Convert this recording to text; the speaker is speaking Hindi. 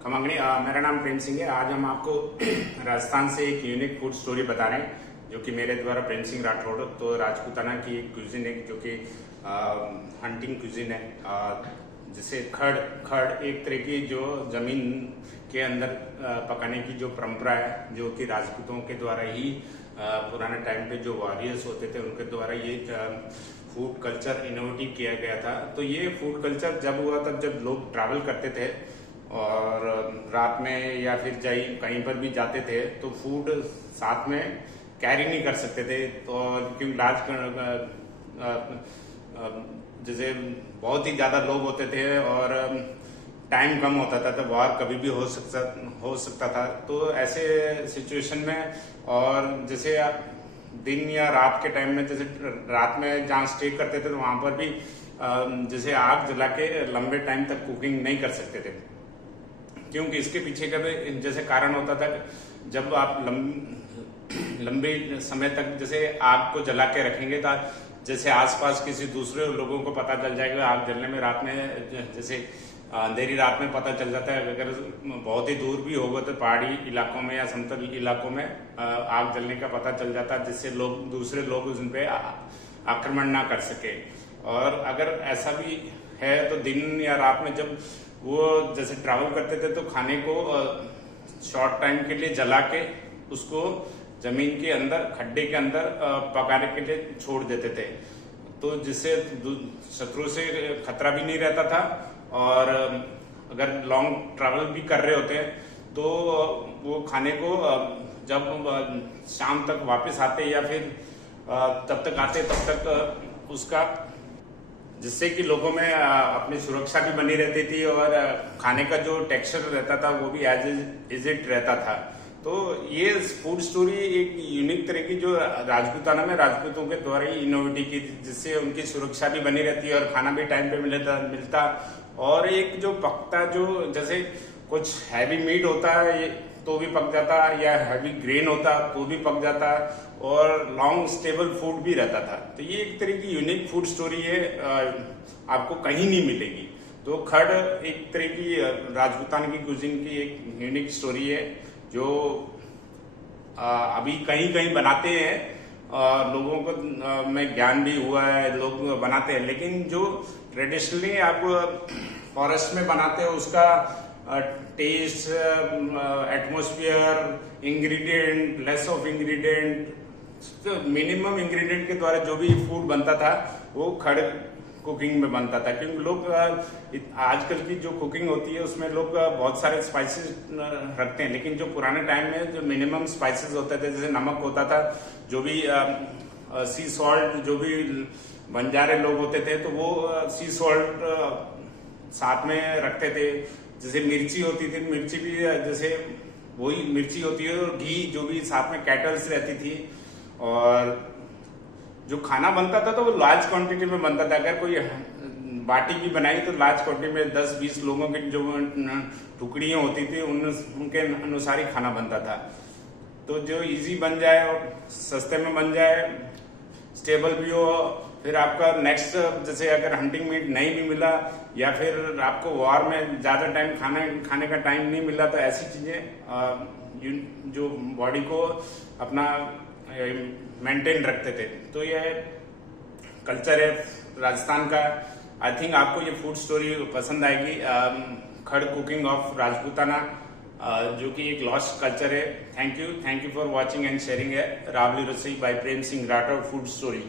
खमंगनी। मेरा नाम प्रेम सिंह है। आज हम आपको राजस्थान से एक यूनिक फूड स्टोरी बता रहे हैं जो कि मेरे द्वारा प्रेम सिंह राठौड़ तो राजपूताना की एक क्यूजिन है जो कि हंटिंग क्यूजिन है। जिसे खड़ एक तरह की जो जमीन के अंदर पकाने की जो परंपरा है जो कि राजपूतों के द्वारा ही पुराने टाइम पे जो वॉरियर्स होते थे उनके द्वारा ये फूड कल्चर इनोवेटिव किया गया था। तो ये फूड कल्चर जब हुआ तब जब लोग ट्रैवल करते थे और रात में या फिर कहीं पर भी जाते थे तो फूड साथ में कैरी नहीं कर सकते थे। तो क्योंकि जैसे बहुत ही ज़्यादा लोग होते थे और टाइम कम होता था तो वॉर कभी भी हो सकता था। तो ऐसे सिचुएशन में और जैसे आप दिन या रात के टाइम में जैसे रात में जहाँ स्टे करते थे तो वहाँ पर भी जैसे आग जला के लंबे टाइम तक कुकिंग नहीं कर सकते थे, क्योंकि इसके पीछे का भी जैसे कारण होता था। जब आप लंबे समय तक जैसे आग को जला के रखेंगे तो जैसे आसपास किसी दूसरे लोगों को पता चल जाएगा आग जलने में। रात में जैसे अंधेरी रात में पता चल जाता है। अगर बहुत ही दूर भी होगा तो पहाड़ी इलाकों में या समतल इलाकों में आग जलने का पता चल जाता है, जिससे दूसरे लोग उन पे आक्रमण ना कर सके। और अगर ऐसा भी है तो दिन या रात में जब वो जैसे ट्रैवल करते थे तो खाने को शॉर्ट टाइम के लिए जला के उसको जमीन के अंदर खड्डे के अंदर पकाने के लिए छोड़ देते थे, तो जिससे शत्रु से खतरा भी नहीं रहता था। और अगर लॉन्ग ट्रैवल भी कर रहे होते तो वो खाने को जब शाम तक वापस आते या फिर तब तक आते तब तक उसका जिससे कि लोगों में अपनी सुरक्षा भी बनी रहती थी और खाने का जो टेक्सचर रहता था वो भी एज इट रहता था। तो ये फूड स्टोरी एक यूनिक तरह की जो राजपूताना में राजपूतों के द्वारा ही इनोवेटिव की, जिससे उनकी सुरक्षा भी बनी रहती है और खाना भी टाइम पे मिलता और एक जो पकता जो जैसे कुछ हैवी मीट होता है तो भी पक जाता या हैवी ग्रेन होता तो भी पक जाता और लॉन्ग स्टेबल फूड भी रहता था। तो ये एक तरह की यूनिक फूड स्टोरी है, आपको कहीं नहीं मिलेगी। तो खड़ एक तरह की राजपूताना की कुजिन की एक यूनिक स्टोरी है जो अभी कहीं कहीं बनाते हैं और लोगों को में ज्ञान भी हुआ है, लोग बनाते हैं। लेकिन जो ट्रेडिशनली आप फॉरेस्ट में बनाते हो उसका taste, atmosphere, ingredient, less of ingredient, तो मिनिमम इंग्रेडिएंट के द्वारा जो भी फूड बनता था वो खड़ कुकिंग में बनता था। क्योंकि लोग आजकल की जो कुकिंग होती है उसमें लोग बहुत सारे स्पाइसेस रखते हैं, लेकिन जो पुराने टाइम में जो मिनिमम स्पाइसेस होते थे जैसे नमक होता था, जो भी सी सॉल्ट, जो भी बंजारे लोग होते थे तो वो सी सॉल्ट साथ में रखते थे। जैसे मिर्ची होती थी, मिर्ची भी जैसे वही मिर्ची होती है और घी जो भी साथ में कैटल्स रहती थी। और जो खाना बनता था तो वो लार्ज क्वांटिटी में बनता था। अगर कोई बाटी भी बनाई तो लार्ज क्वांटिटी में 10-20 लोगों की जो टुकड़ियां होती थी उनके अनुसार ही खाना बनता था। तो जो इजी बन जाए और सस्ते में बन जाए, स्टेबल भी हो, फिर आपका नेक्स्ट जैसे अगर हंटिंग मीट नहीं भी मिला या फिर आपको वॉर में ज्यादा टाइम खाने का टाइम नहीं मिला तो ऐसी चीजें जो बॉडी को अपना मेंटेन रखते थे। तो ये कल्चर है राजस्थान का। आई थिंक आपको ये फूड स्टोरी पसंद आएगी। खड़ कुकिंग ऑफ राजपूताना जो कि एक लॉस्ट कल्चर है। Thank you for watching and sharing है रावली रसोई bye Prem Singh Rathore food story.